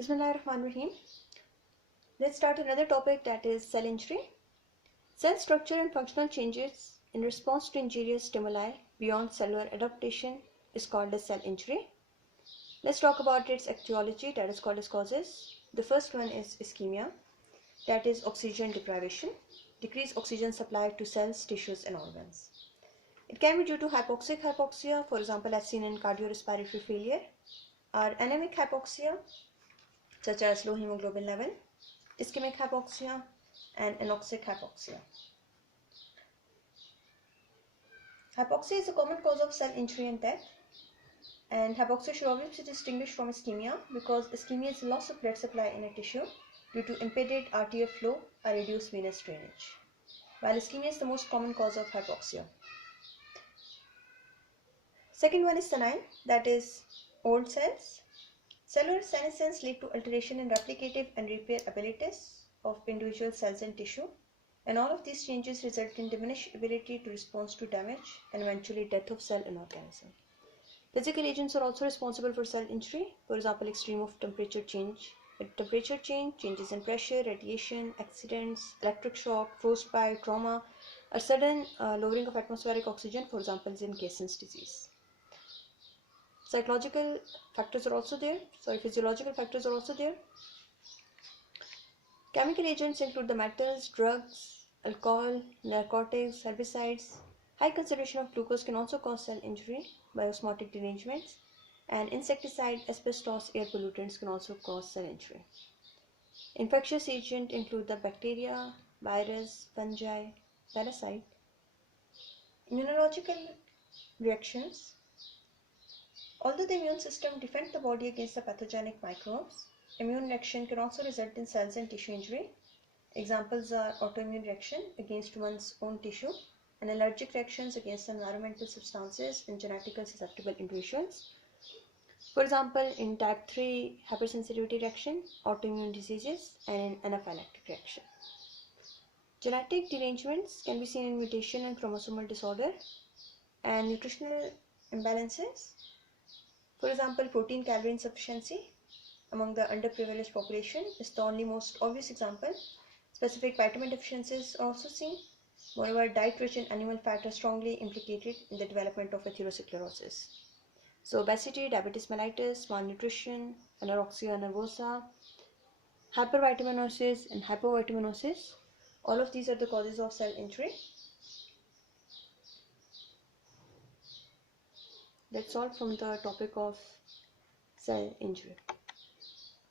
Bismillahirrahmanirrahim. Let's start another topic, that is cell injury. Cell structure and functional changes in response to injurious stimuli beyond cellular adaptation is called as cell injury. Let's talk about its etiology, that is called as causes. The first one is ischemia, that is oxygen deprivation, decreased oxygen supply to cells, tissues and organs. It can be due to hypoxic hypoxia, for example as seen in cardiorespiratory failure, or anemic hypoxia such as low hemoglobin level, ischemic hypoxia and anoxic hypoxia. Hypoxia is a common cause of cell injury and death, and hypoxia should always be distinguished from ischemia because ischemia is loss of blood supply in a tissue due to impeded arterial flow or reduced venous drainage, while ischemia is the most common cause of hypoxia. Second one is senile, that is old cells. Cellular senescence leads to alteration in replicative and repair abilities of individual cells and tissue, and all of these changes result in diminished ability to respond to damage and eventually death of cell and organism. Physical agents are also responsible for cell injury, for example extreme of temperature change. With temperature change, changes in pressure, radiation, accidents, electric shock, frostbite, trauma, or sudden lowering of atmospheric oxygen, for example in Cason's disease. Physiological factors are also there. Chemical agents include the metals, drugs, alcohol, narcotics, herbicides. High concentration of glucose can also cause cell injury by osmotic derangements, and insecticide, asbestos, air pollutants can also cause cell injury. Infectious agents include the bacteria, virus, fungi, parasite. Immunological reactions. Although the immune system defends the body against the pathogenic microbes, immune reaction can also result in cells and tissue injury. Examples are autoimmune reaction against one's own tissue and allergic reactions against environmental substances in genetically susceptible individuals. For example, in type 3 hypersensitivity reaction, autoimmune diseases, and in anaphylactic reaction. Genetic derangements can be seen in mutation and chromosomal disorder, and nutritional imbalances. For example, protein calorie insufficiency among the underprivileged population is the only most obvious example. Specific vitamin deficiencies are also seen. Moreover, diet rich in animal fat are strongly implicated in the development of atherosclerosis. So, obesity, diabetes mellitus, malnutrition, anorexia nervosa, hypervitaminosis and hypovitaminosis, all of these are the causes of cell injury. That's all from the topic of cell injury.